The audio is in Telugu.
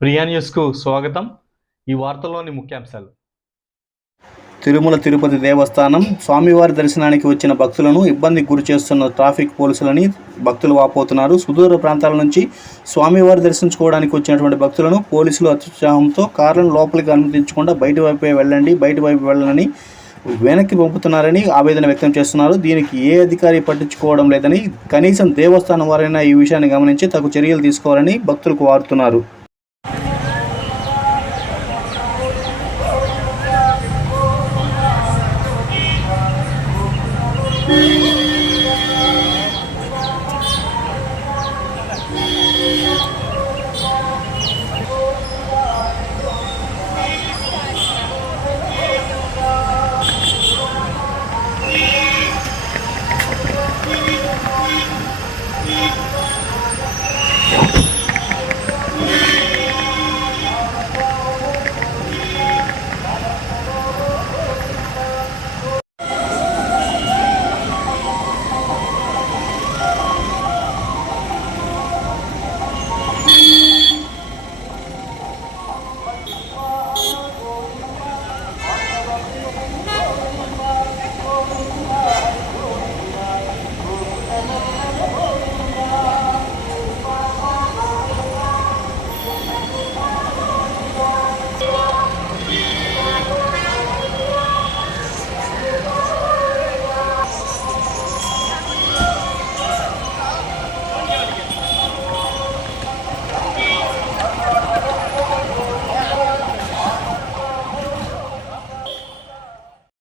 ప్రియా న్యూస్కు స్వాగతం. ఈ వార్తల్లోని ముఖ్యాంశాలు. తిరుమల తిరుపతి దేవస్థానం స్వామివారి దర్శనానికి వచ్చిన భక్తులను ఇబ్బందికి గురి చేస్తున్న ట్రాఫిక్ పోలీసులని భక్తులు వాపోతున్నారు. సుదూర ప్రాంతాల నుంచి స్వామివారి దర్శించుకోవడానికి వచ్చినటువంటి భక్తులను పోలీసులు అత్యుత్సాహంతో కార్లను లోపలికి అనుమతించకుండా బయట వైపు వెళ్ళాలని వెనక్కి పంపుతున్నారని ఆవేదన వ్యక్తం చేస్తున్నారు. దీనికి ఏ అధికారి పట్టించుకోవడం లేదని, కనీసం దేవస్థానం వారైనా ఈ విషయాన్ని గమనించి తగు చర్యలు తీసుకోవాలని భక్తులకు వారుతున్నారు.